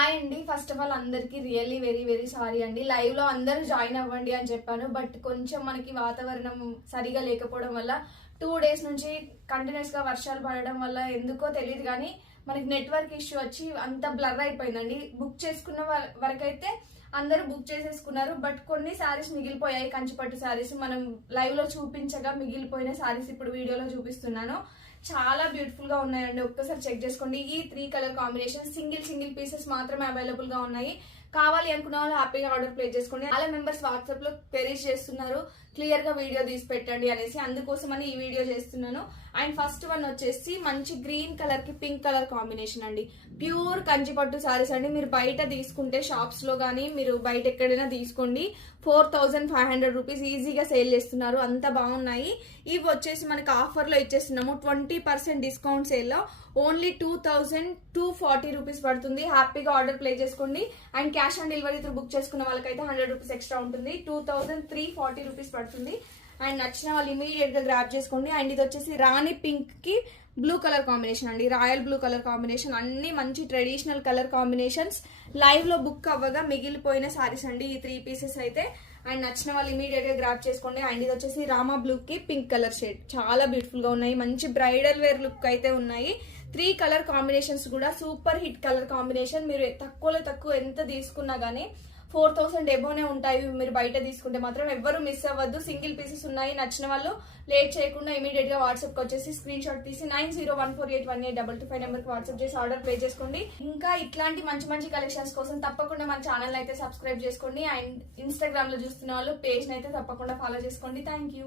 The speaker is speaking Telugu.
హాయ్ అండి. ఫస్ట్ ఆఫ్ ఆల్ అందరికి రియల్లీ వెరీ వెరీ సారీ అండి. లైవ్ లో అందరూ జాయిన్ అవ్వండి అని చెప్పాను. బట్ కొంచెం మనకి వాతావరణం సరిగా లేకపోవడం వల్ల 2 days నుంచి కంటిన్యూస్ గా వర్షాలు పడడం వల్ల ఎందుకో తెలియదు కానీ మనకి నెట్వర్క్ ఇష్యూ వచ్చి అంత బ్లర్ అయిపోయిందండి. బుక్ చేసుకున్న వరకైతే అందరూ బుక్ చేసేసుకున్నారు. బట్ కొన్ని శారీస్ మిగిలిపోయాయి, కంచిపట్టు శారీస్. మనం లైవ్ లో చూపించగా మిగిలిపోయిన శారీస్ ఇప్పుడు వీడియోలో చూపిస్తున్నాను. చాలా బ్యూటిఫుల్ గా ఉన్నాయండి. ఒక్కసారి చెక్ చేసుకోండి. ఈ 3 కలర్ కాంబినేషన్ సింగిల్ పీసెస్ మాత్రమే అవైలబుల్ గా ఉన్నాయి. కావాలి అనుకున్న వాళ్ళు హ్యాపీగా ఆర్డర్ ప్లేస్ చేసుకోండి. చాలా మెంబర్స్ వాట్సాప్ లో క్వెరీస్ చేస్తున్నారు, క్లియర్ గా వీడియో తీసి పెట్టండి అనేసి. అందుకోసమని ఈ వీడియో చేస్తున్నాను. అండ్ ఫస్ట్ వన్ వచ్చేసి మంచి గ్రీన్ కలర్ కి పింక్ కలర్ కాంబినేషన్ అండి. ప్యూర్ కంచిపట్టు సారీస్ అండి. మీరు బయట తీసుకుంటే షాప్స్ లో గానీ మీరు బయట ఎక్కడైనా తీసుకోండి 4500 రూపీస్ ఈజీగా సేల్ చేస్తున్నారు. అంత బాగున్నాయి. ఇవి వచ్చేసి మనకి ఆఫర్ లో ఇచ్చేస్తున్నాము. 20% డిస్కౌంట్ సేల్ లో ఓన్లీ 2240 రూపీస్ పడుతుంది. హ్యాపీగా ఆర్డర్ ప్లేస్ చేసుకోండి. And cash on delivery through book చేసుకున్న వాళ్ళకైతే 100 రూపీస్ ఎక్స్ట్రా ఉంటుంది. 2340 రూపీస్ పడుతుంది. అండ్ నచ్చిన వాళ్ళు ఇమీడియట్ గా గ్రాప్ చేసుకోండి. అండ్ ఇది వచ్చేసి రాణి పింక్ కి బ్లూ కలర్ కాంబినేషన్ అండి. Royal blue colour combination. అన్ని మంచి ట్రెడిషనల్ కలర్ కాంబినేషన్స్ లైవ్ లో బుక్ అవ్వగా మిగిలిపోయిన సారీస్ అండి ఈ 3 పీసెస్ అయితే. అండ్ నచ్చిన వాళ్ళు ఇమీడియట్ గా గ్రాప్ చేసుకోండి. అండ్ ఇది వచ్చేసి రామా బ్లూ కి పింక్ కలర్ షేడ్. చాలా బ్యూటిఫుల్ గా ఉన్నాయి. మంచి బ్రైడల్ వేర్ లుక్ అయితే ఉన్నాయి. 3 కలర్ కాంబినేషన్స్ కూడా సూపర్ హిట్ కలర్ కాంబినేషన్. మీరు తక్కువలో తక్కువ ఎంత తీసుకున్నా గానీ 4000 ఎబోనే ఉంటాయి. మీరు బయట తీసుకుంటే మాత్రం ఎవ్వరు మిస్ అవ్వద్దు. సింగిల్ పీసెస్ ఉన్నాయి. నచ్చిన వాళ్ళు లేట్ చేయకుండా ఇమీడియట్ గా వాట్సాప్ కి వచ్చేసి స్క్రీన్ షాట్ తీసి 9014818225 నెంబర్ కి వాట్సాప్ చేసి ఆర్డర్ ప్లేస్ చేసుకోండి. ఇంకా ఇట్లాంటి మంచి కలెక్షన్స్ కోసం తప్పకుండా మన ఛానల్ అయితే సబ్స్క్రైబ్ చేసుకోండి. అండ్ ఇన్స్టాగ్రామ్ లో చూస్తున్న వాళ్ళు పేజ్ అయితే తప్పకుండా ఫాలో చేసుకోండి. Thank you.